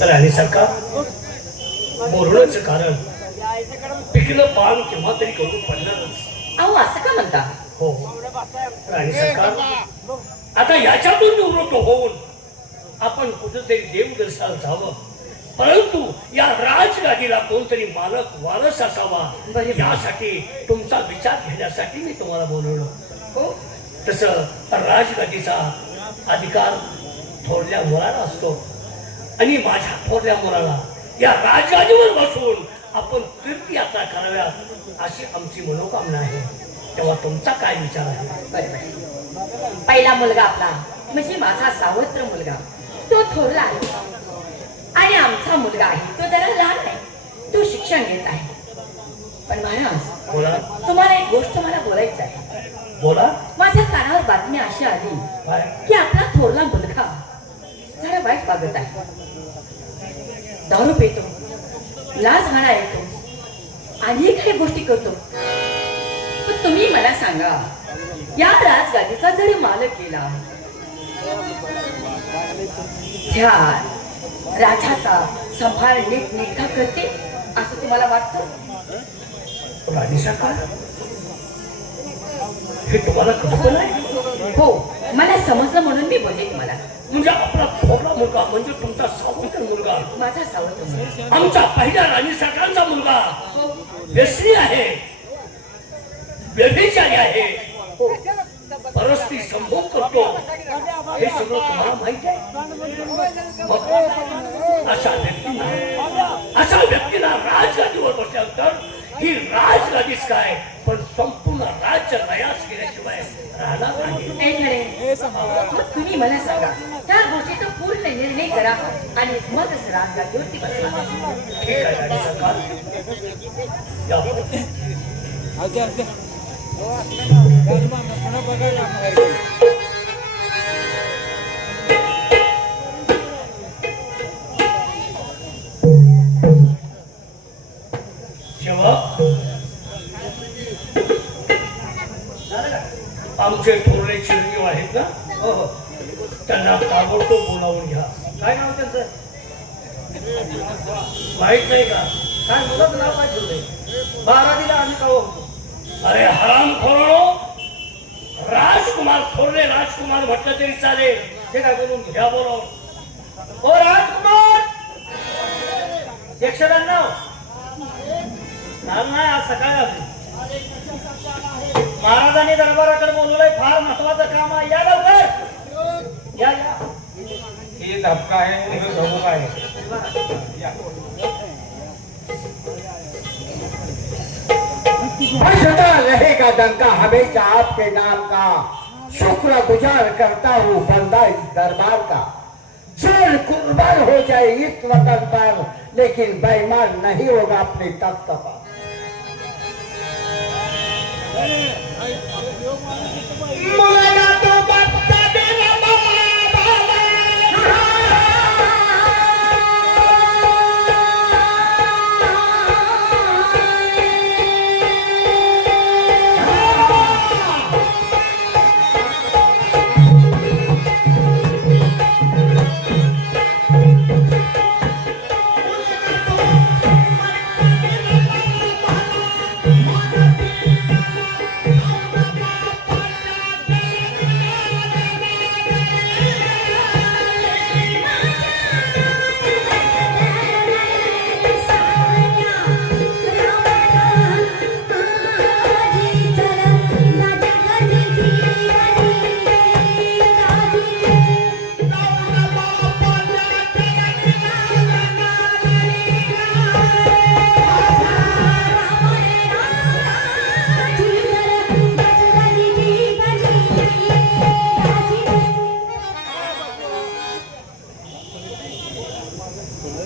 राणी सरकार बोलण्याचं कारण पिकलं पान केव्हा तरी करून पडणारच. अहो असं का म्हणता? हो राणी सरकार, आता याच्यातून निवृत्त होऊन आपण कुठेतरी देवदर्शनाला जावं, परंतु या राजगादीला कोणतरी मालक वारस असावा यासाठी तुमचा विचार घेण्यासाठी मी तुम्हाला बोलवलं. हो तसं राजगादीचा अधिकार थोरल्या मुलाला असतो आणि माझ्या थोरल्या मुलाला या राजगादीवर बसून आपण तीर्थयात्रा कराव्या अशी आमची मनोकामना आहे. तेव्हा तुमचा काय विचार आहे? बरोबर. पहिला मुलगा आपला म्हणजे माझा सावत्र मुलगा, तो थोरला आहे आणि आमचा मुलगा आहे तो जरा लहान आहे, तो शिक्षण घेत आहे. पण महाराज बोला. तुम्हाला एक गोष्ट मला बोलायची आहे. बोला. माझ्या कानावर बातमी अशी आली की आपला थोरला मुलगा जरा वाईट वागत आहे, दारू पितो, लाजहाणा येतो आणि काही गोष्टी करतो. पण तुम्ही मला सांगा, या राजगादीचा जरी मालक केला त्या राजाचा संभाळ नीट नेटका करते असं तुम्हाला वाटतं? राणी सरकार, हे तुम्हाला कळतं नाही? हो मला समजलं म्हणून मी बोलले तुम्हाला. म्हणजे आपला थोरला मुलगा म्हणजे तुमचा सावत्र मुलगा, माझा सावत्र मुलगा, आमचा पहिल्या राणी सरकारचा मुलगा व्यसनी आहे, व्यभिचारी आहे, परस्त्री संभोग करतो, हे सगळं तुम्हाला माहित आहे. अशा व्यक्तीला राजगादीवर बसल्यानंतर ही राजगादीच काय पण संपूर्ण राज्य नयास केल्याशिवाय राहणार नाही. तुम्ही मला सांगा, त्या गोष्टीचा पूर्ण निर्णय करा आणि मगच राजगादीवरती बसला. ठीक आहे राणी सरकार, आमचे थोरले चिरंजीव आहेत ना, त्यांना ताबडतोब बोलावून घ्या. काय नाव त्यांचं माहित नाही का? काय मुलाचं नाव काय ठेवलंय? बारावीला आम्ही कळव होतो. अरे हराम खोरो, राजकुमार थोरले राजकुमार म्हटलं तरी चालेल. ते काय बोलून घ्या बोलावून. ओ राजकुमार, यक्षरांना नाही आज सकाळी आली. महाराजांनी दरबाराकडे बोलवलंय, फार महत्वाचं काम आहे, या लवकर या या. ये धपका है, मुझे धोखा है. बजता रहेगा डंका हमेशा आपके नाम का, शुक्र गुजार करता हूँ बंदा इस दरबार का. चोर कुर्बान हो जाए इस वतन पर, लेकिन बेईमान नहीं होगा अपने तख्त पर. मुलाना तो बता देना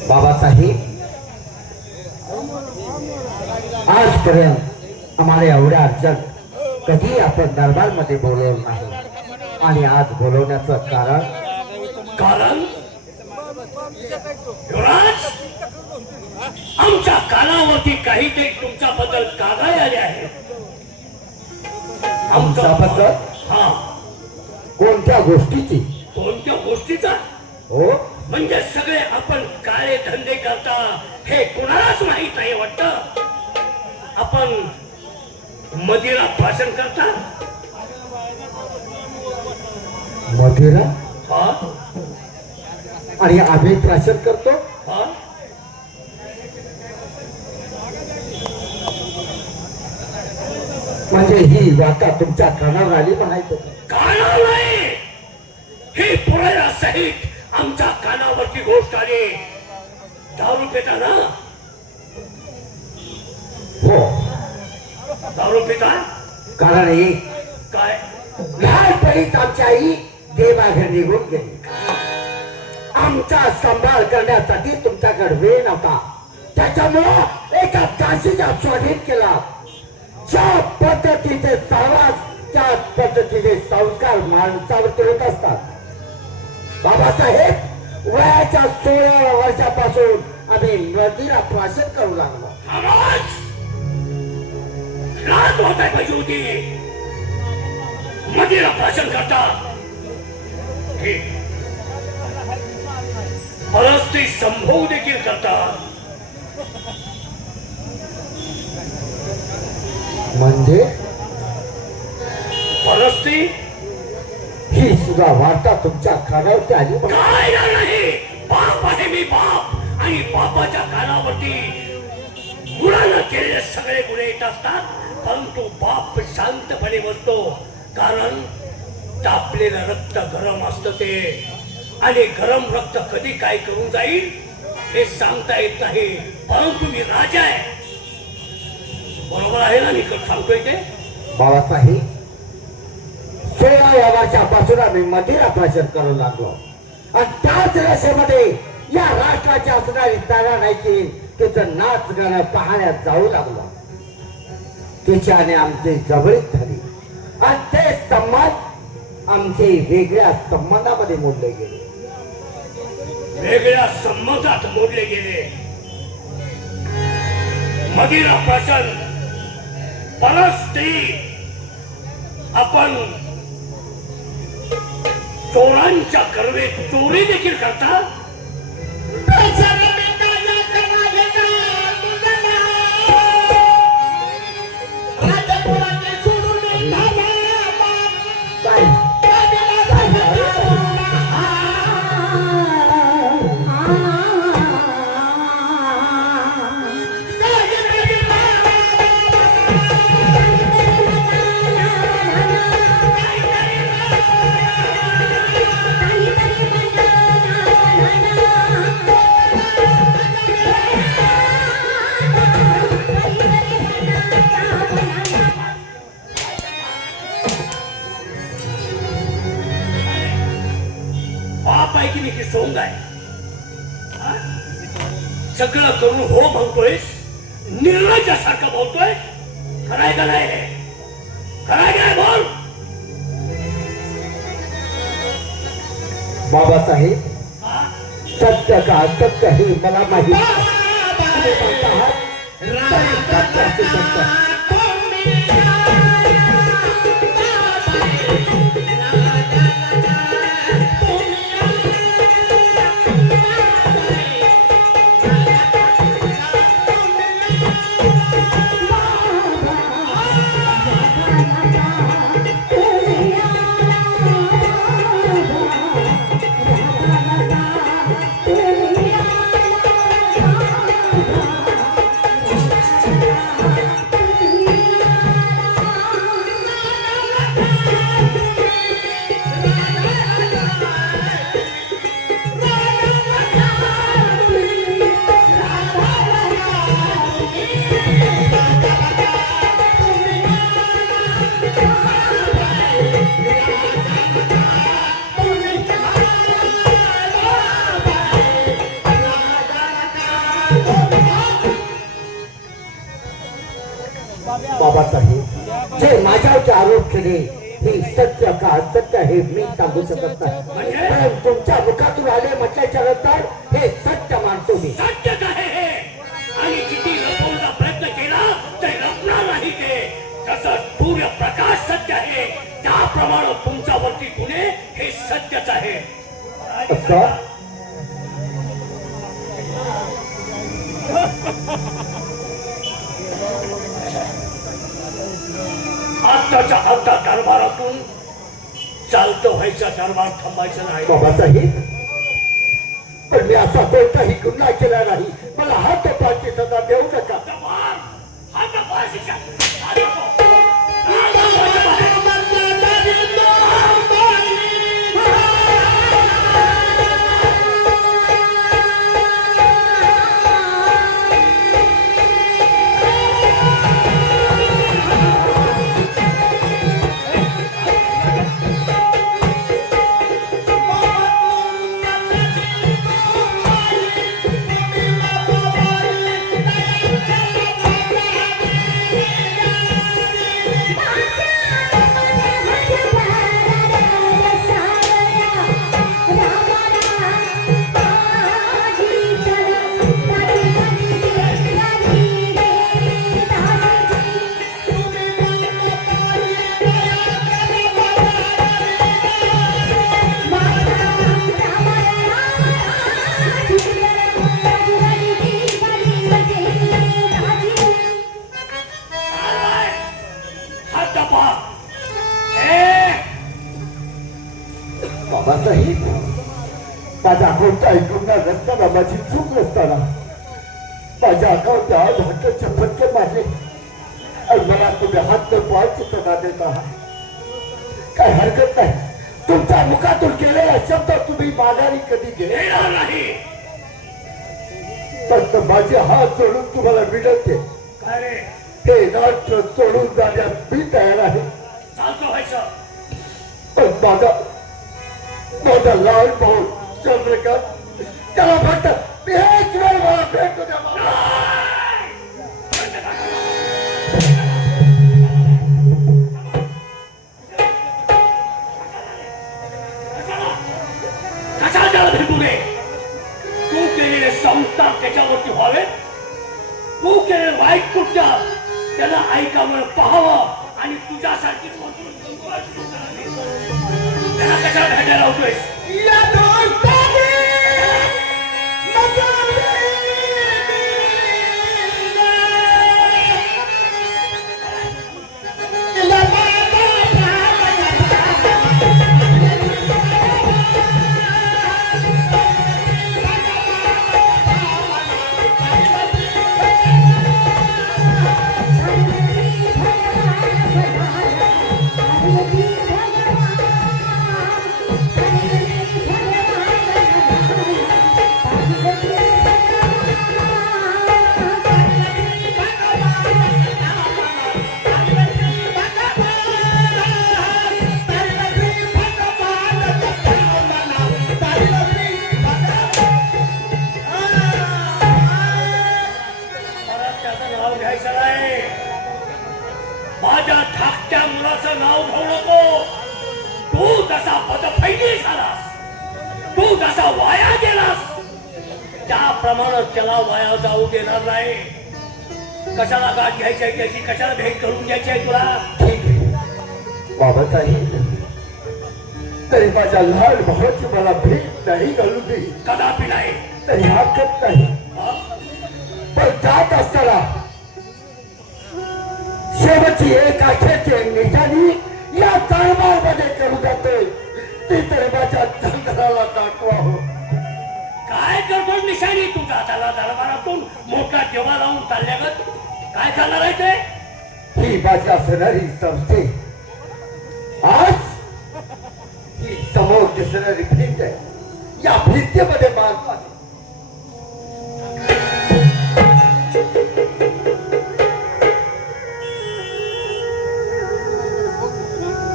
बाबासाहेब. आजपर्यंत आम्हाला एवढ्या अर्जंट कधी आपण दरबार मध्ये बोलवलं नाही आणि आज बोलवण्याचं कारण युवराज, आमच्या कानावरती काहीतरी तुमच्याबद्दल कागाय आले आहेत. आमच्याबद्दल? हा. कोणत्या गोष्टीची? कोणत्या गोष्टीचा? हो म्हणजे सगळे आपण काळे धंदे करता हे कोणालाच माहित नाही वाटत. आपण मदिरा भाषण करता. मदिरा हा आणि आम्ही प्राशन करतो. हा म्हणजे ही वाटा तुमच्या कानावर आली म्हणायचं. काना नाही, हे पुरायला सहित आमच्या कानावरती गोष्ट आली. दारू पिता ना? हो, दारू पिता कारण एक काय? लहानपणीच आमची आई देवाघर निघून गेली. आमचा सांभाळ करण्यासाठी तुमच्याकडे वेळ नव्हता. त्याच्यामुळं एका काशीचा स्वाधीन केला. ज्या पद्धतीचे सहवास त्या पद्धतीचे संस्कार माणसावरती होत असतात. बाबासाहेब वयाच्या 16व्या वर्षापासून आम्ही नदीला प्राशन करू लागलो. आवाज रात वाटाय पाहिजे होती. मदिरा भाषण करता हे परस्ती संभोग देखील करता. म्हणजे परस्ती ही सुद्धा वार्ता तुमच्या कानावरती आली म्हणून. काय नाही. बाप आहे मी, बाप. आणि बापाच्या कानावरती मुलानं केलेले सगळे गुन्हे येत असतात. परंतु बाप शांतपणे बसतो. कारण तापलेलं रक्त गरम असतं ते. आणि गरम रक्त कधी काय करून जाईल हे सांगता येत नाही. परंतु मी राजा आहे. बरोबर आहे ना? मी सांगतोय ते. बाबासाहेब 16व्या वर्षापासून आम्ही मदिरा भाषण करू लागलो. आणि त्याच रसेमध्ये या राष्ट्राची असणारी तारा नाही की तिचं नाच गाणं पाहण्यात जाऊ लागलो. तिच्याने आमची जवळीक झाली आणि ते संबंध आमचे वेगळ्या संबंधामध्ये मोडले गेले. वेगळ्या संबंधात मोडले गेले. मदिरा भाषण परस्त्री आपण चोरांच्या कर्वेत चोरी देखील करता. बाप आहे की मी की सोंग आहे? हा? सगळं करून हो म्हणतोय, निर्लज्जासारखं बोलतोय. खराय का नाही? खराय काय बोल. बाबासाहेब हा? सत्य का असत्य हे मला माहिती. तुम्ही म्हणत आहात, तरी सत्य असू शकतं. बाबासाहेब जे माझ्यावर आरोप केले हे सत्य का असत्य हे मी सांगू शकत नाही. पण तुमच्या मुखातून आले म्हटल्याच्या नंतर हे सत्य मानतो मी. सत्य काय हे? आणि किती लपवण्याचा प्रयत्न केला तर लपणार नाही ते. जसं सूर्यप्रकाश सत्य आहे त्याप्रमाणे तुमच्यावरती गुन्हे हे सत्यच आहे. असं तसा आता दरबारातून चालतं व्हायचा दरबार थांबायचं नाही. बाबासाहेब, पण मी असा कोणताही गुन्हा केला नाही. मला हात पाचशे सजा देऊ नका. दरबार, हा दरबार शिक्षा. हा नको. बाबासाहेब, माझा कोणताही गुन्हा नसताना, माझी चूक नसताना माझ्या अकाउंटच्या हक्काचे फटके मारले आणि मला तुम्ही हात पाहायची सजा देत आहात. काय हरकत नाही. तुमच्या मुखातून केलेला शब्द तुम्ही माघारी कधी घेणार नाही. फक्त माझे हात सोडून तुम्हाला विनंती, काय रे, हे नाट्य सोडून जाण्यास मी तयार आहे. चालतं व्हायचं. पण माझा लहान भाऊ चंद्रकांत, त्याला फक्त मी हेच वेळ मला भेटू द्या. कशाला त्याला भेटू नये? तू केलेले संस्कार त्याच्यावरती व्हावे. तू केलेले वाईट कृत्य त्याला ऐकावं, पाहावं आणि तुझ्यासारखी त्याला कशाला भेटायला लावतोयस? माझ्या धाकट्या मुलाचं नाव घेऊ नको. तू तसा पदफैली झालास, तू तसा वाया गेलास, त्याप्रमाणे त्याला वाया जाऊ देणार नाही. कशाला गाठ घ्यायची आहे त्याची, कशाला भेट करून घ्यायची आहे तुला? ठीक आहे बाबासाहेब, तरी माझ्या लहान भावाची मला भेट नाही घालू दे. कदापि नाही. तरी हरकत नाही. पण जात असताना शेवटची एक आठ्याची निशाणी या दरबारमध्ये करू जाते, ती तर माझ्या चंद्राला दाखवा. काय करतो निशाणी? तुझा त्याला दरबारातून मोठा देवा लावून चालल्यागत काय करणार आहे ते? ही माझ्या असणारी संस्थे आज ही समोर दिसणारी भिंत आहे. या भिंतीमध्ये बांधला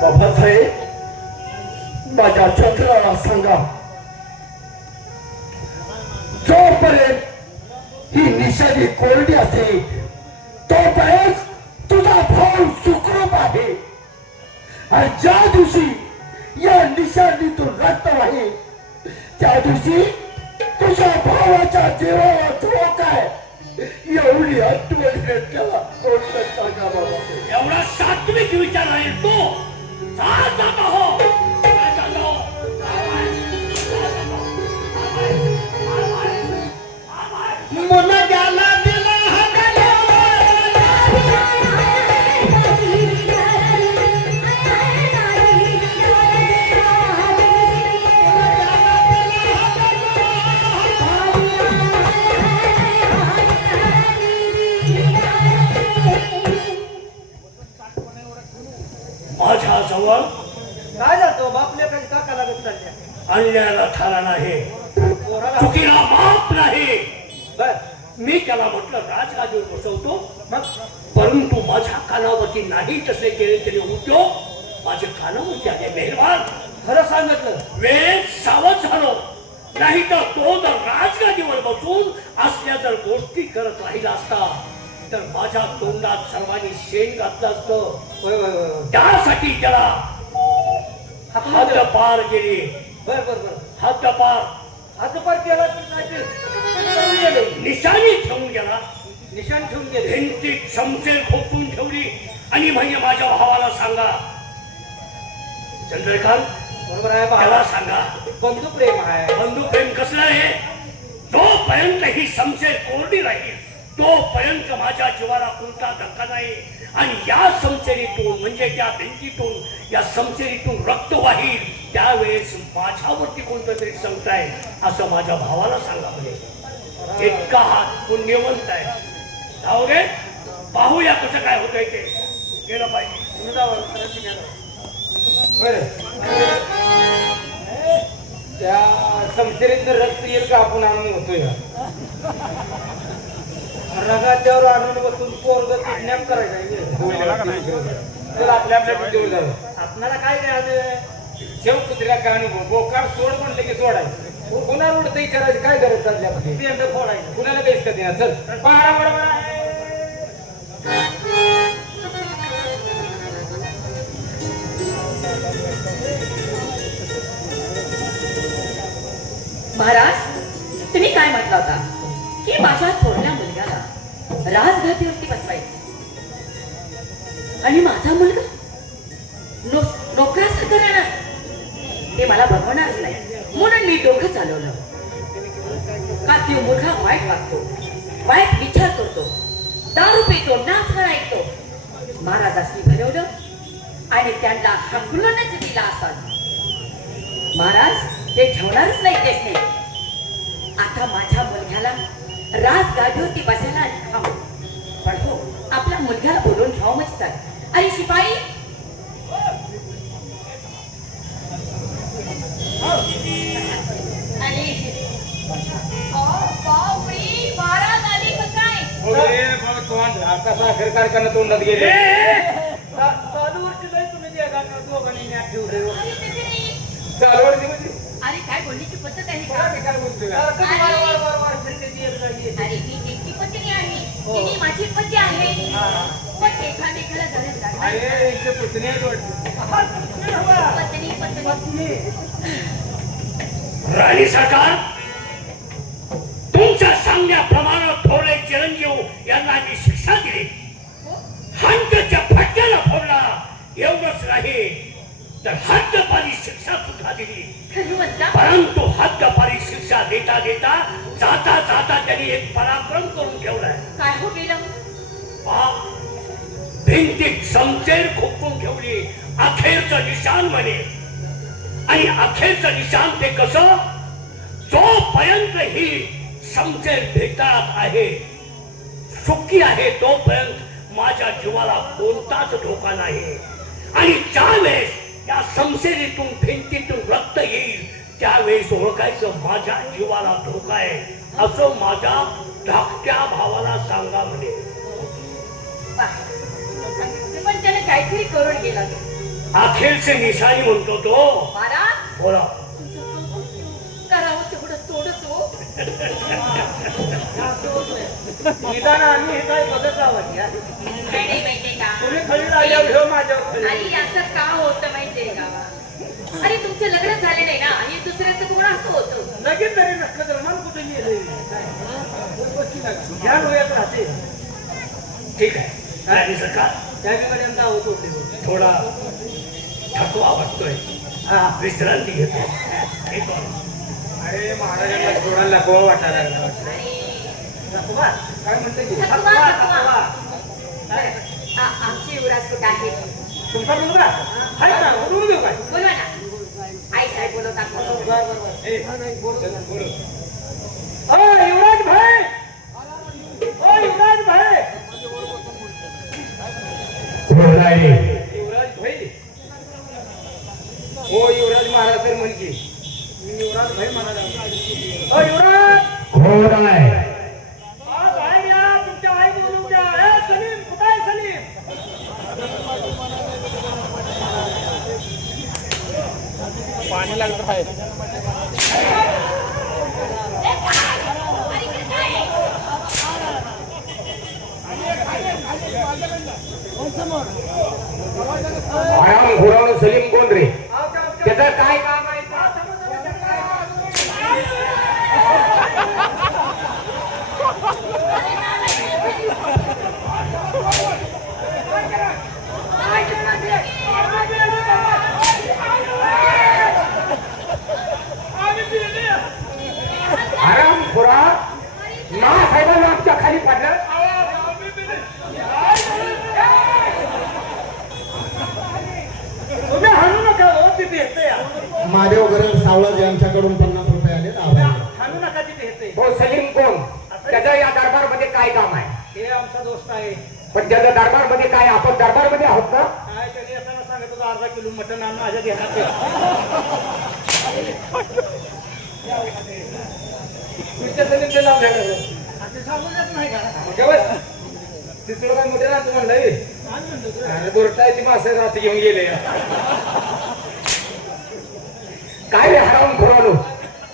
बाबासाहेब, माझ्या चंद्राला सांगा, जोपर्यंत ही निशाणी कोरडी असेल तोपर्यंत तुझा भाऊ सुखरूप आहे. आणि ज्या दिवशी या निशाणीतून रक्त वाहील त्या दिवशी तुझ्या भावाच्या जीवाला धोका आहे. एवढी आठवण त्याला कोणतं सांगा बाबा. एवढा सात्विक विचार आहे तो. हो मुलग्याला दिला अन्यायाला थारा नाही, चुकीला माफ नाही. बर मी त्याला म्हटलं राजगादीवर बसवतो, मग परंतु माझ्या कानावरती नाही तसे केले तरी उद्योग माझ्या कानावरती आले. मेहरबान, खरं सांगितलं. वेळ सावध झालो, नाही तर तो जर राजगादीवर बसून असल्या जर गोष्टी करत राहिला असता तर माझ्या तोंडात सर्वांनी शेण घातलं असतं. होय होय होय होय. त्यासाठी त्याला हद्दपार गेली. बर बर बर. हद्दपार हातपार केला की काय ते? करून गेले. निशाणी ठेवून गेला. निशाण ठेवून गेले. भिंतीत शमशेर खोपून ठेवली आणि म्हणजे माझ्या भावाला सांगा, चंद्रकांत बरोबर आहे त्याला बाळा. सांगा, बंधू प्रेम आहे. बंधू प्रेम कसलं आहे, तोपर्यंत ही शमशेर कोरडी राहील तोपर्यंत माझ्या जीवाला कोणता धक्का नाही. आणि या शमशेरीतून म्हणजे त्या भिंतीतून या शमशेरीतून रक्त वाहील त्यावेळेस माझ्यावरती कोणतं तरी संकट आहे असं माझ्या भावाला सांगा. म्हणजे इतका हात पुण्यवंत आहे. जाऊ रे, पाहूया कसं काय होतंय ते. गेलं पाहिजे. तुम्ही जावा, खरंच घ्या. बरं. त्या समशेरीत रक्त येईल का आपण आणून होतोय रगाच्यावर आणून बसून पोरग किडनॅप करायचं आपल्या आपल्याला काय द्यायचं. शेव कुत्र्या काय बोकार सोड म्हणलं की सोडायचं. कुणाला उडतं विचारायचं काय गरज चालली आपली. फोडायचं कुणाला बेस का द्या. चल पहाडा बरोबर आहे. महाराज, तुम्ही काय म्हटला होता की माझ्या थोरल्या मुलग्याला राजगादीवरती बसवायचं आणि माझा मुलगा नोकरासारखं राहणार, ते मला बघवणारच नाही. म्हणून मी डोकं चालवलं. का तो मुलगा वाईट वागतो, वाईट विचार करतो, दारू पितो, नाच ऐकतो. महाराजांनी भरवलं आणि त्यांना हकलूनच दिला असाल. महाराज ते ठेवणारच नाही तेच नाही. आता माझ्या मुलग्याला राजगादीवरती बसायला हवं. पण हो, आपल्या मुलग्याला बोलून ठेवा म्हणजे चालेल. अरे शिपाई, महाराज आले काय? साखर कारखाना तोंडात गेले. चालूवरती जाय तुम्ही दोघांनी न्याय ठेवले. चालूवरती म्हणजे अरे काय बोलण्याची पद्धत आहे का? काय बोलतोय अरे मी त्यांची पत्नी आहे, तिने माझी पती आहे. पण एखाद्याला गरज लागणार. पत्नी पत्नी राणी सरकार, तुमच्या सांगण्याप्रमाणे थोडे चिरंजीव यांना जी शिक्षा दिली, हंतच्या फटक्याला फोडला, एवढंच नाही तर हद्दपारी शिक्षा सुद्धा दिली. परंतु हद्दपारी शिक्षा देता देता जाता जाता त्यांनी एक पराक्रम करून ठेवलाय. काय हो गेलं? भिंतीत शमशेर खोपून ठेवली, अखेरचं निशाण म्हणे. आणि अखेरचं निशाण ते कसं, जोपर्यंत ही शमशेर भेटाळत आहे, सुखी आहे, तोपर्यंत माझ्या जीवाला कोणताच धोका नाही. आणि ज्यावेळेस या शमशेरीतून भिंतीतून रक्त येईल त्यावेळेस ओळखायचं माझ्या जीवाला धोका आहे असं माझ्या धाकट्या भावाला सांगा म्हणे. पण त्याने काहीतरी करून गेला. अखेरचे निशाणी म्हणतो तो. महाराज, बोला. करावं तेवढं तोडच हो. निदान आम्ही हे काय बघत आहोत या. नाही माहितीये का? तुम्ही खाली आल्यावर ठेव माझ्यावर. आणि असं का होतं माहितीये का? अरे तुमचं लग्न झाले नाही ना, आणि दुसऱ्याचं कोण असं होतं. लगेच तरी नसलं तर मन कुठे गेले. ध्यान होत राहते. ठीक आहे. राणी सरकार, त्यावेळेपर्यंत होत होते. थोडा थकवा वाटतोय, विश्रांती घेतो. अरे महाराजांना थोडा लकवा वाटायला लागला. आणि लकवा काय म्हणते की? थकवा, थकवा. काय? आमची युवराज कुठे आहे? तुमचा मुलगा आहे का? बोलू देऊ काय? बोलवा ना. आई साहेब बोलवतात. युवराज भाई, ओ युवराज भाई, युवराज भाई, हो युवराज महाराज तर म्हणजे आराम घोरावणं सलीम कोण रे? त्याचं काय काम आहे? आराम खोरा साहेबांना आमच्या खाली पडलं. तुम्ही हाणू नका हो, तिथे येते महादेव गरज सावळज यांच्याकडून 50 रुपये आले हाणू नका तिथे येते. हो सलीम कोण? त्याचं या दरबार मध्ये काय काम आहे? हे आमचा दोस्त आहे. पण त्याचं दरबार मध्ये काय? आपण दरबार मध्ये आहोत का? काय त्याने येताना सांगत होता 1/2 किलो मटण आणून माझ्या देण्यात आहे. तुमच्या सलीमचं नाव घ्यायला असं सांगू देत नाही का? तिथं काय मोठे राहतो म्हणलंय. काय म्हणतो तू? अरे दोरटायची मासे रात्री घेऊन गेले. काय रे हराम खोरावलो?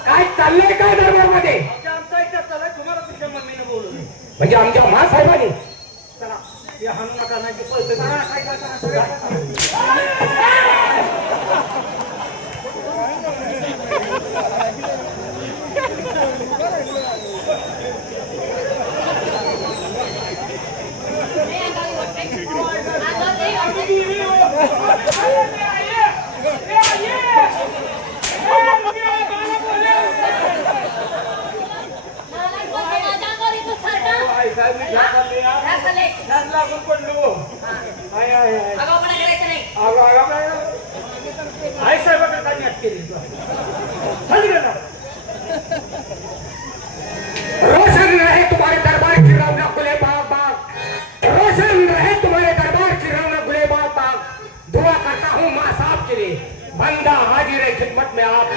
काय चाललंय काय दरबार मध्ये? आमचा ऐकत चाललाय, तुम्हाला तुमच्या मम्मीने बोलवलं. म्हणजे आमच्या महासाहेबांनी चला हे हाणू नका नाही की पळते. लागून पडलो. आई साहेबांकडे काय नाट केली तू? खाली गेला. रोशन रहे तुम्हारे दरबार की रौनक गुले बाग बाग. रोशन रहे तुम्हारे दरबार की रौनक गुले बाग बाग. दुआ करता हूँ माँ साहब के लिए, बंदा हाजिर है खिदमत में आप.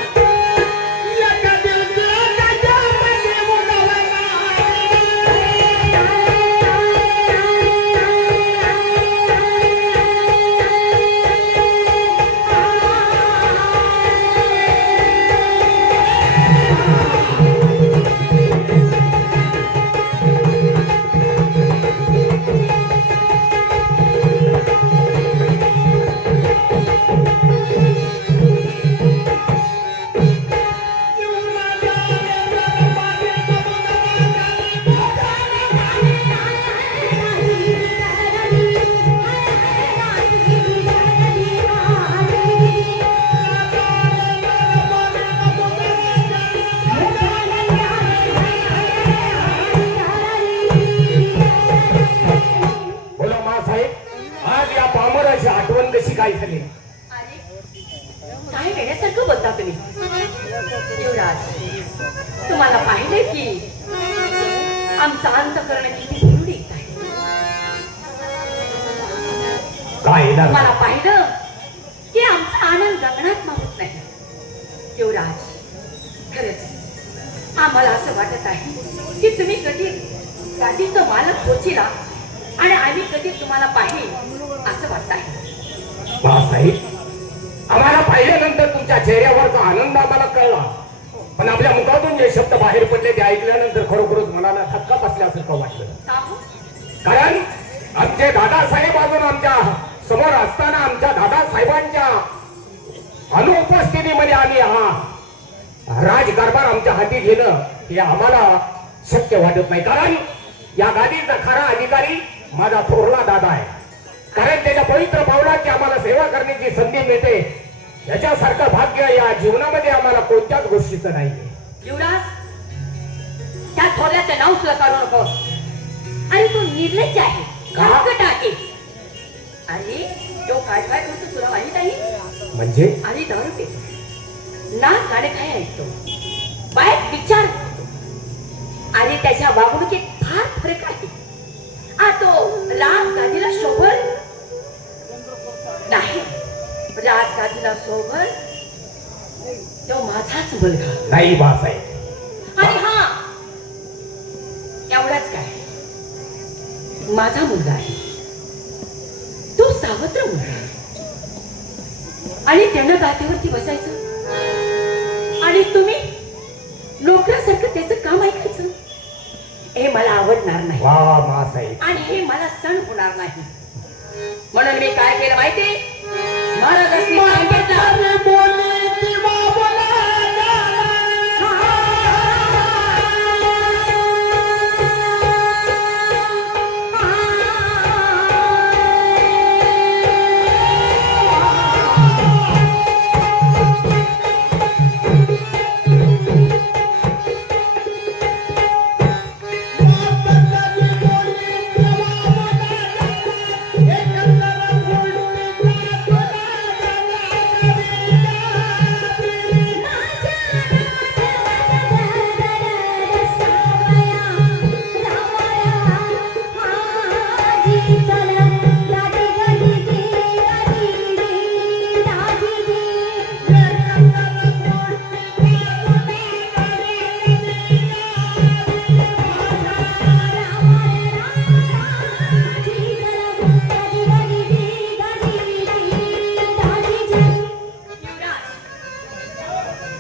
आठवण कशी काय झाली? काय वेड्यासारखं बोलता तुम्ही युवराज. तुम्हाला पाहिलंय की आमचं अंतःकरण किती भरून येत आहे. काय तुम्हाला पाहिलं की आमचा आनंद गगनात मावत नाही. युवराज, खरंच आम्हाला असं वाटत आहे की तुम्ही कधी गाडीचा मालक पोचीला आणि आम्ही कधी तुम्हाला पाहिजे असं वाटत आहे. बाळासाहेब, आम्हाला पाहिल्यानंतर तुमच्या चेहऱ्यावरचा आनंद आम्हाला कळला, पण आपल्या मुखातून जे शब्द बाहेर पडले ते ऐकल्यानंतर खरोखरच मनाला धक्का बसल्यासारखं वाटलं. कारण आमचे दादासाहेब अजून आमच्या समोर असताना आमच्या दादासाहेबांच्या अनुपस्थितीमध्ये आम्ही हा राजकारभार आमच्या हाती घेणं हे आम्हाला शक्य वाटत नाही. कारण या गादीचा खरा अधिकारी माझा थोरला दादा आहे. कारण त्याच्या पवित्र पावलाची आम्हाला सेवा करण्याची संधी मिळते, याच्यासारखं भाग्य या जीवनामध्ये आम्हाला कोणत्याच गोष्टीचं नाही. युवराज, त्या थोरल्याचं नाव सुद्धा काढू नको. अरे तो निर्लज्ज आहे, कर्कट आहे. अरे तो काय काय करतो तुला माहित आहे? म्हणजे आणि दारू पितो, नाच गाणे काय ऐकतो, वाईट विचार करतो. आणि त्याच्या वागणुकीत फार फरक आहे. तो राजगादीला शोभल नाही, राजगादीला शोभल तो माझाच मुलगा नाही बाळासाहेब. आणि हा एवढाच काय, माझा मुलगा आहे तो सावत्र मुलगा आहे. आणि त्यानं गादीवरती बसायचं आणि तुम्ही नोकरासारखं त्याचं काम ऐकायचं, हे मला आवडणार नाही. वा बाळासाहेब, आणि हे मला सण होणार नाही. म्हणून मी काय केलं माहिती, महाराजांनी सांगितलं,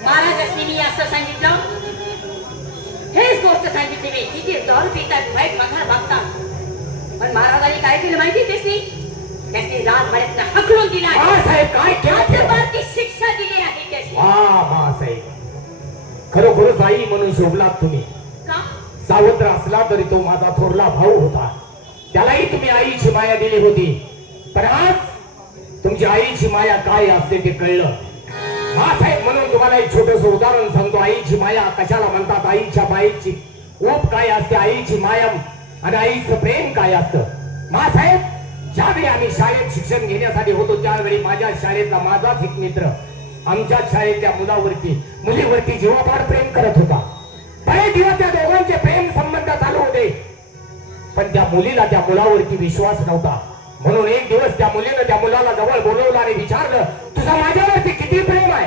महाराजांनी मी असं सांगितलं, हेच गोष्ट सांगितली मी की ते दारू पितात, वाईट बघा बघतात. पण महाराजांनी काय केलं माहिती, त्याची राजवाड्यातनं हकलून दिला आहे. साहेब काय राज्यभरची शिक्षा दिली आहे त्याची. साहेब खरोखरच आई म्हणून शोभलात तुम्ही. का? सावत्र असला तरी तो माझा थोरला भाऊ होता, त्यालाही तुम्ही आईची माया दिली होती. पण आज तुमची आईची माया काय असते ते कळलं. साहेब म्हणून तुम्हाला एक छोटस उदाहरण सांगतो. आईची माया कशाला म्हणतात, आईच्या मायेची ऊब काय असते, आईची माया आणि आईचं प्रेम काय असतं. साहेब ज्यावेळी आम्ही शाळेत शिक्षण घेण्यासाठी होतो त्यावेळी माझ्या शाळेतला माझाच एक मित्र आमच्या शाळेतल्या मुलीवरती जीवापाड प्रेम करत होता. बरेच दिवस त्या दोघांचे प्रेम संबंध चालू होते, पण त्या मुलीला त्या मुलावरती विश्वास नव्हता. म्हणून एक दिवस त्या मुलीनं त्या मुलाला जवळ बोलवलं आणि विचारलं, तुझा माझ्यावरती किती प्रेम आहे.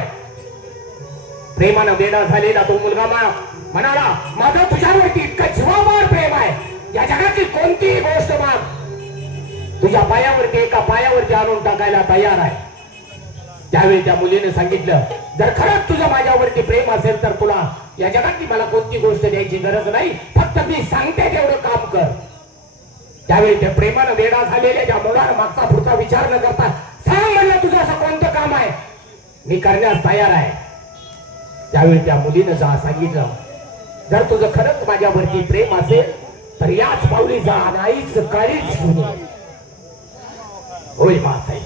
प्रेमानं वेडा झालेला तो मुलगा म्हणाला, माझं तुझ्यावरती इतकं जीवापाड प्रेम आहे, या जगाची कोणतीही गोष्ट माग तुझ्या पायावरती एका पायावरती आणून टाकायला तयार आहे. त्यावेळी त्या मुलीने सांगितलं, जर खरंच तुझं माझ्यावरती प्रेम असेल तर तुला या जगातली मला कोणती गोष्ट द्यायची गरज नाही, फक्त मी सांगते तेवढं काम कर. त्यावेळी त्या प्रेमानं वेडा झालेल्या त्या मुलानं मागचा पुढचा विचार न करता सांग म्हणलं, तुझं असं कोणतं काम आहे, मी करण्यास तयार आहे. त्यावेळी त्या मुलीनं सांगितलं, जर तुझं खरंच माझ्यावरती प्रेम असेल तर याच पावली जा आणि आईच काळीच घेऊन ये. होय मासाहेब,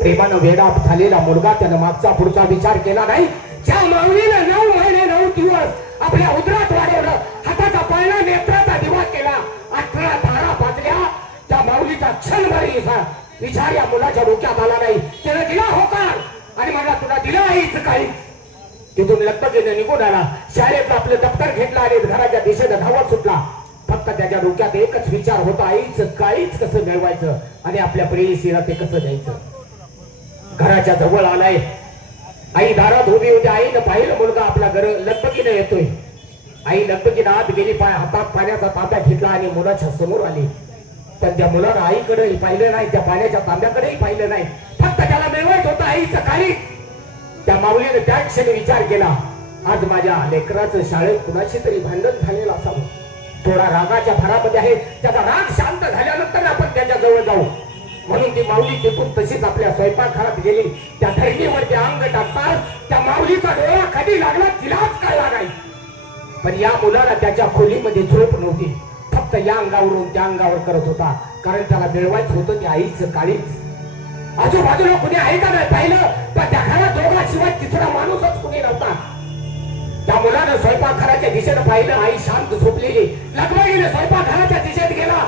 प्रेमानं वेडा झालेला मुलगा त्यानं मागचा पुढचा विचार केला नाही. ज्या माऊलीनं 9 महिने 9 दिवस आपल्या उदरात वाढवलं, हाताचा पाळणा नेत्राचा दिवा केला, 18 धारा पाजल्या, त्या माऊलीचा क्षणभरही विचार या मुलाच्या डोक्यात आला नाही. त्यानं दिला होकार आणि मला तुला दिला आईच काही. तिथून लगबगीने निघून आला, शाळेत आपलं दप्तर घेतला आणि घराच्या दिशेने धावत सुटला. फक्त त्याच्या डोक्यात एकच विचार होता, आईच काळीच कसं मिळवायचं आणि आपल्या प्रेयसीला ते कसं द्यायचं. घराच्या जवळ आलाय, आई दारात उभी होती. आईनं पाहिलं मुलगा आपल्या घर लगबगीने येतोय. आई लगबगीने आत गेली, हातात पाण्याचा तांब्या घेतला आणि मुलाच्या समोर आली. पण त्या मुलानं आईकडेही पाहिलं नाही, त्या पाण्याच्या तांब्याकडेही पाहिलं नाही, फक्त त्याला मिळवायचं होतं आईचं काळी. त्या माऊलीने त्या क्षणी विचार केला, आज माझ्या लेकराचं शाळेत कुणाशी तरी भांडण झालेलं असावं. थोडा रागाच्या भरामध्ये आहे, त्याचा राग शांत झाल्यानंतर आपण त्याच्या जवळ जाऊ. म्हणून ती माऊली तिथून तशीच आपल्या स्वयंपाकघरात गेली. त्या धरणीवरती अंग टाकताच त्या माऊलीचा डोळा कधी लागला तिलाच काय लागाय. पण या मुलाला त्याच्या खोलीमध्ये झोप नव्हती, फक्त या अंगावरून त्या अंगावर करत होता, कारण त्याला मिळवायचं होतं ते आईचं काळीच. आजूबाजूला कुणी आहे का नाही पाहिलं, पण त्या घरात दोघांशिवाय तिसरा माणूसच कुणी नव्हता. त्या मुलानं स्वयंपाकघराच्या दिशेनं पाहिलं, आई शांत झोपलेली. लगबगीने स्वयंपाकघराच्या दिशेत गेला.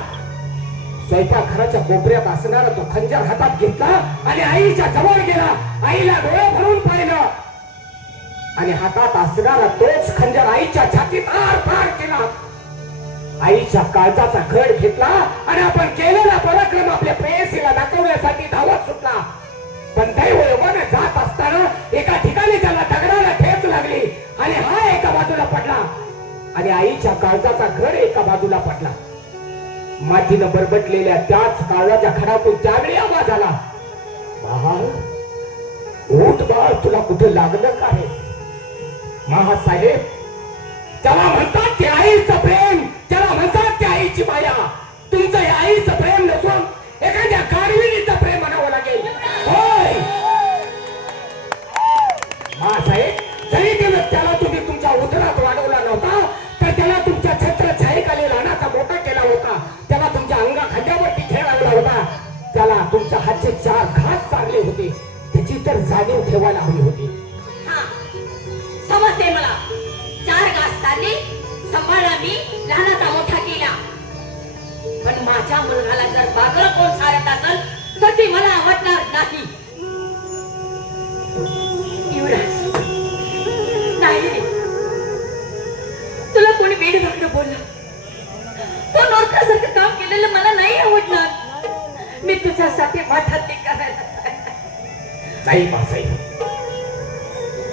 स्वयंपाकघराच्या कोपऱ्यात असणारा तो खंजर हातात घेतला आणि आईच्या जवळ गेला. आईला डोळे भरून पाहिलं आणि हातात असणारा तोच खंजर आईच्या छातीत आर पार केला. आईच्या काळजाचा घड घेतला आणि आपण केलेला पराक्रम आपल्या प्रेयसीला दाखवण्यासाठी धावत सुटला. पण दैवयोगाने जात असताना एका ठिकाणी त्याला दगडाला ठेच लागली आणि हा एका बाजूला पडला आणि आईच्या काळजाचा घड एका बाजूला पडला. मातीनं बरबटलेल्या त्याच काळजाच्या खडातून त्यावेळी आवाज आला, बाळ उठ बाळ, तुला कुठे लागलं काय. महासाहेब, त्याला म्हणतात ते आईचं प्रेम, त्याला म्हणतात ते आईची माया. तुमचं हे आईचं प्रेम नसून एखाद्या सांभाळली सांभाळला मी, लहानाचा मोठा केला. पण माझ्या मुलगाला जर बागळं कोण सारत असेल तर ती मला आवडणार नाही. युवराज, नाही रे, तुला कोणी वेड वाकडं बोललं, तो नोरकासारखं काम केलेलं मला नाही आवडणार. मी तुझ्यासाठी वाटत ते करायला नाही मासाई,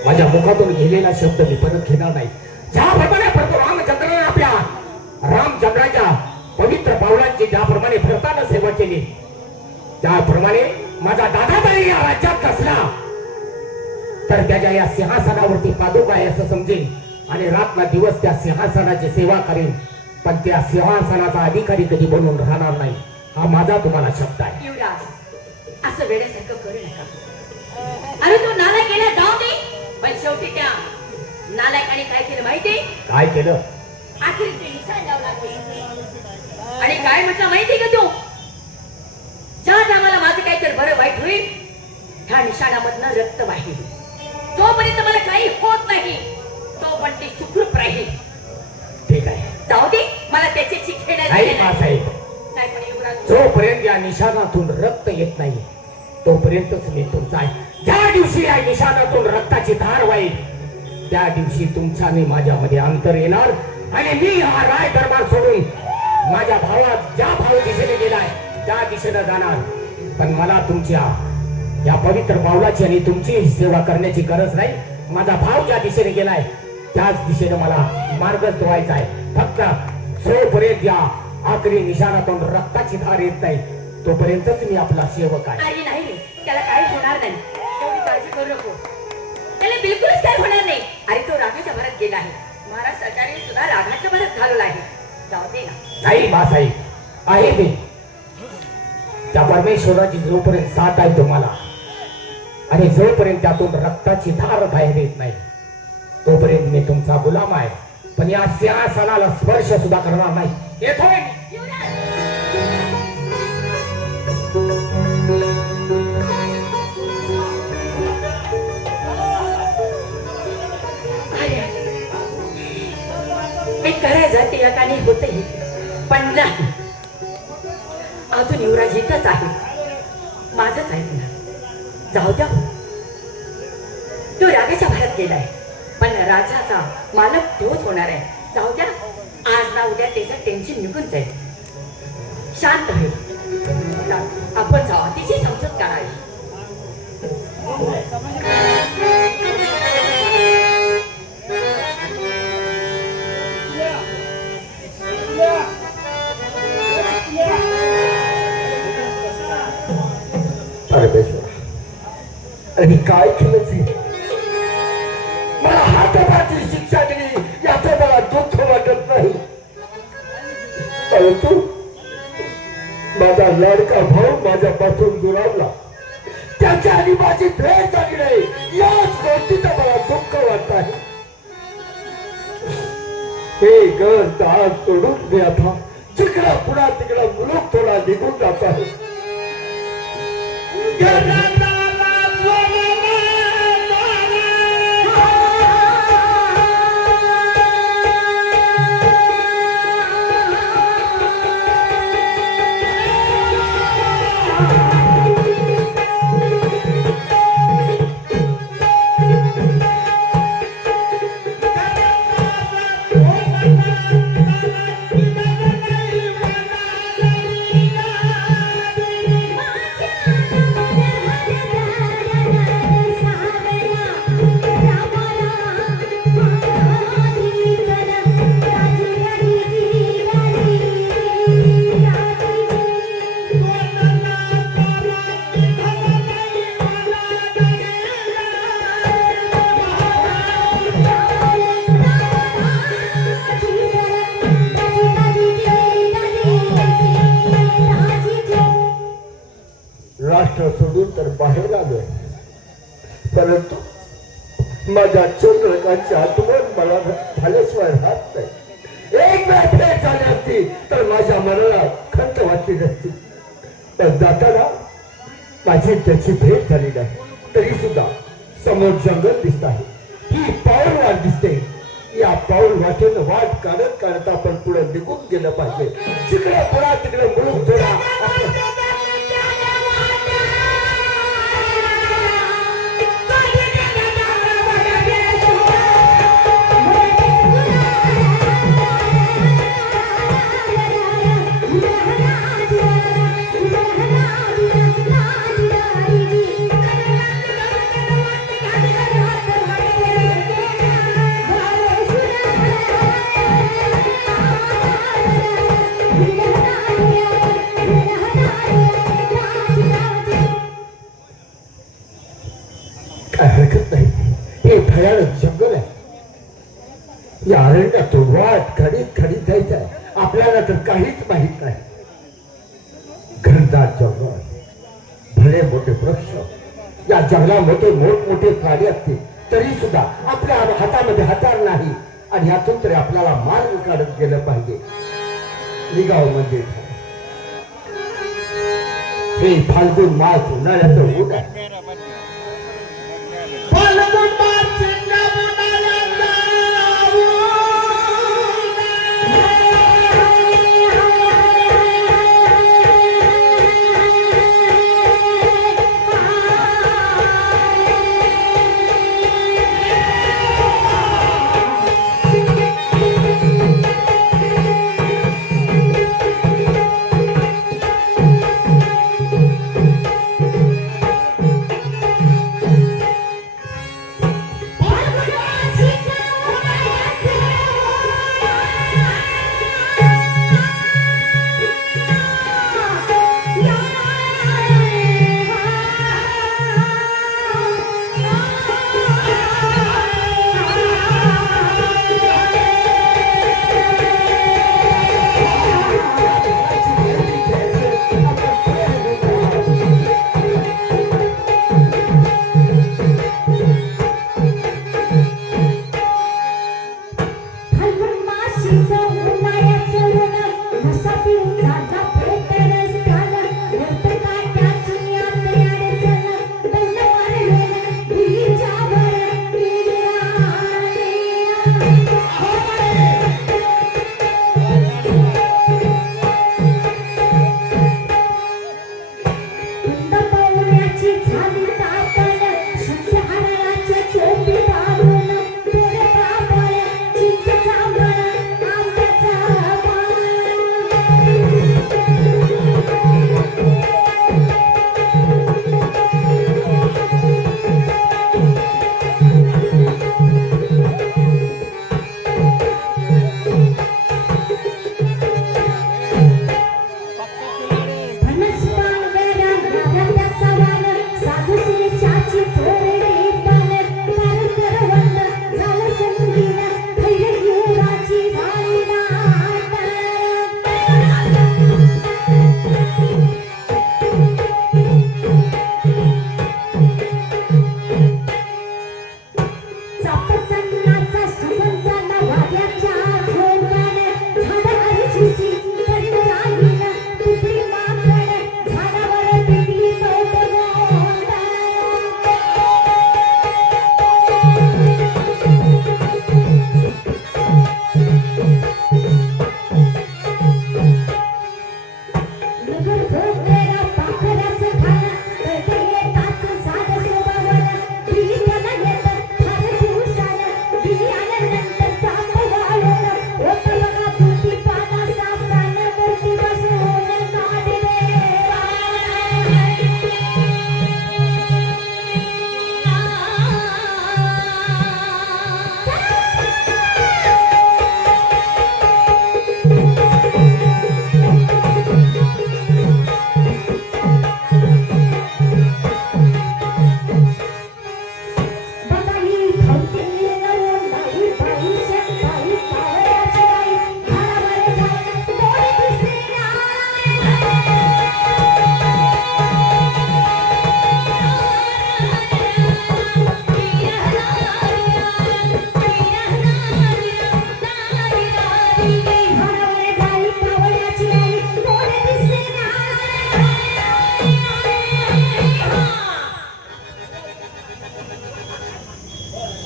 माझ्या मुखातून गेलेला शब्द मी परत घेणार नाही. ज्याप्रमाणे रामचंद्राने आपल्या रामचंद्राच्या पवित्र पावलांची ज्याप्रमाणे भरताना सेवा केली, त्याप्रमाणे माझा दादा जरी या राज्यात कसला तर त्याच्या या सिंहासनावरती पादुका आहे असं समजेल आणि रात्र दिवस त्या सिंहासनाची सेवा करेन. पण त्या सिंहासनाचा अधिकारी कधी बनून राहणार नाही, हा माझा तुम्हाला शब्द आहे. युवराज, असं वेड्यासारखं करू नका. अरे तो नालायक गेला जाऊ दे, पण शेवटी त्या नालायकाने काय केलं माहिती? काय केलं? आखिर ते निशाण लावला ते. आणि काय म्हटलं माहिती का तू? ज्या टायमाला माझं काहीतरी बरं वाईट होईल ह्या निशाणामधनं रक्त वाहील. जोपर्यंत मला काही होत नाही तोपर्यंत ते सुखरूप राहील. ठीक आहे, जाऊ दे, मला त्याची शिक्षण नाही मासाहेब, नाही. पण युवराज, जोपर्यंत या निशाणातून रक्त येत नाही तोपर्यंतच मी तुमचा आहे. ज्या दिवशी या निशाणातून रक्ताची धार वाईल त्या दिवशी तुमच्या आणि माझ्यामध्ये अंतर येणार आणि मी हा राय दरबार सोडून माझ्या भावात ज्या भाव दिशेने गेलाय त्या दिशेने जाणार. पण मला तुमच्या या पवित्र पावलाची आणि तुमची सेवा करण्याची गरज नाही. माझा भाव ज्या दिशेने गेलाय त्याच दिशेने मला मार्ग धुवायचा आहे. फक्त जोपर्यंत या आखरी निशाणातून रक्ताची धार येत नाही तोपर्यंतच मी आपला सेवक आहे. अरे नाही रे, त्याला काही होणार नाही, एवढी काळजी करू नको. त्याला बिलकुलच काही होणार नाही. अरे तो रागाच्या भरात गेला आहे. महाराज सरकारने सुद्धा रागाच्या भरात घालवला आहे. जाऊ दे ना. नाही मासाई, आहे मी त्या परमेश्वराची जोपर्यंत साथ आहे तुम्हाला आणि जोपर्यंत त्यातून रक्ताची धार बाहेर येत नाही तोपर्यंत मी तुमचा गुलाम आहे. पण या सिंहासनाला स्पर्श सुद्धा करणार नाही. येतोय मी करायचं ते एकाने होतही, पण नाही. अजून युवराज इथंच आहे, माझंच आहे ना. जाऊ द्या, तो रागाच्या भरात गेलाय पण राजाचा मालक तोच होणार आहे. जाऊ द्या, आज ना उद्या त्याचं टेन्शन निघून जाईल. शांत होईल. आपण जाऊ, तिची समजूत करावी. आणि काय केलं मला हातोबाची शिक्षा दिली याचं मला दुःख वाटत नाही. परंतु माझा लाडका भाऊ माझ्यापासून दुरावला, त्याच्या आणि माझी भेट झाली नाही याच गोष्टीचं मला दुःख वाटत आहे. हे घर दार सोडून मी आता तिकडं पुन्हा तिकडं मुलूक थोडा निघून जात आहे. राष्ट्र सोडून तर बाहेर आलोय, परंतु माझ्या चंद्रकांची आठवण मला झाल्याशिवाय राहत नाही. एक वेळ भेट झाली असती तर माझ्या मनाला खंत वाटली नसती. तर जाताना माझी त्याची भेट झाली नाही, तरी सुद्धा समोर जंगल दिसत आहे, ही पावलवाट दिसते. या पाऊल वाटेल वाट काढत काढत आपण पुढे निघून गेलं पाहिजे. जिकडे पुढा तिकडे मुलूक थोडा काय हरकत नाही. हे भयानक जंगल आहे. या अरण्यातून वाट खडीत खडीत जायचं आहे. आपल्याला तर काहीच माहित नाही. घनदाट जंगल, भले मोठे वृक्ष, या जंगलामध्ये मोठमोठे प्राणी असतील तरी सुद्धा आपल्या हातामध्ये हत्यार नाही आणि ह्यातून तरी आपल्याला मार्ग काढत गेलं पाहिजे. निगाव मंदिर हे फाल्गुन मास उन्हाळ्याचं ऊन आहे.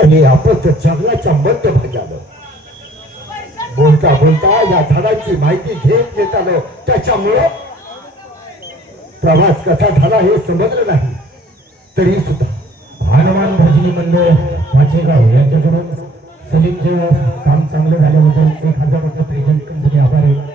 आणि आपण जगण्याच्या मध्यभागी आलो. बोलता बोलता या झाडाची माहिती घेत आलो, त्याच्यामुळं प्रवास कसा झाला हे समजलं नाही. तरी सुद्धा हनुमान भजनी मंडळ माचेगाव यांच्याकडून सलीमचे काम चांगलं झाल्याबद्दल 1000 रुपये प्रेझेंट कंपनी आभार आहे.